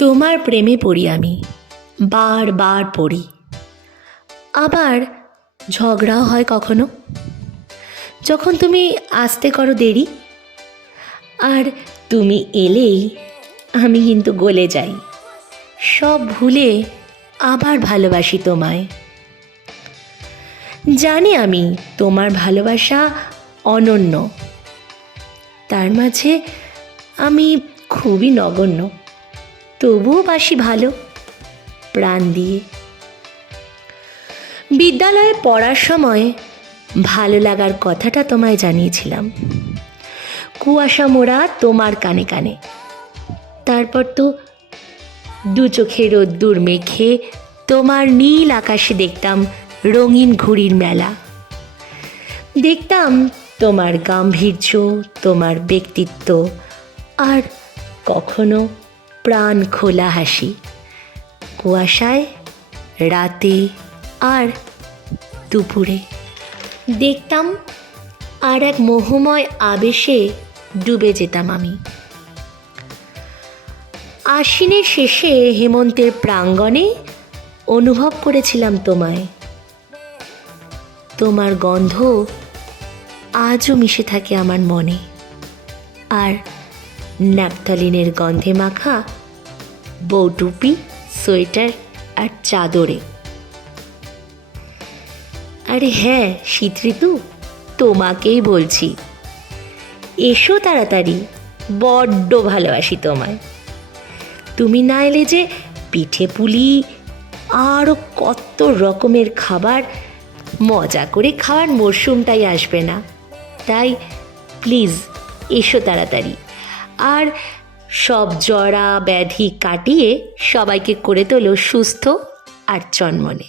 তোমার প্রেমে পড়ি আমি, বারবার পড়ি। আবার ঝগড়াও হয় কখনো, যখন তুমি আসতে করো দেরি। আর তুমি এলেই আমি কিন্তু গলে যাই, সব ভুলে আবার ভালোবাসি তোমায়। জানি আমি তোমার ভালোবাসা অনন্য, তার মাঝে আমি খুবই নগণ্য, তবুও বাসি ভালো প্রাণ দিয়ে। বিদ্যালয়ে পড়ার সময় ভালো লাগার কথাটা তোমায় জানিয়েছিলাম, কুয়াশা মোড়া তোমার কানে কানে। তারপর তো দু চোখে রোদ্দুর মেখে তোমার নীল আকাশে দেখতাম রঙিন ঘুড়ির মেলা। দেখতাম তোমার গাম্ভীর্য, তোমার ব্যক্তিত্ব, আর কখনো প্রাণ খোলা হাসি। কুয়াশায়, রাতে আর দুপুরে দেখতাম, আর এক মোহময় আবেশে ডুবে যেতাম আমি। আশ্বিনের শেষে হেমন্তের প্রাঙ্গণে অনুভব করেছিলাম তোমায়। তোমার গন্ধ আজও মিশে থাকে আমার মনে, আর ন্যাপথালিনের গন্ধে মাখা বউটুপি, সোয়েটার আর চাদরে। আরে হ্যাঁ, শীত ঋতু, তোমাকেই বলছি, এসো তাড়াতাড়ি, বড্ড ভালোবাসি তোমায়। তুমি না এলে যে পিঠে পুলি আরও কত রকমের খাবার মজা করে খাওয়ার মরশুমটাই আসবে না। তাই প্লিজ এসো তাড়াতাড়ি, আর সব জরা ব্যাধি কাটিয়ে সবাইকে করে তোলো সুস্থ আর চনমনে।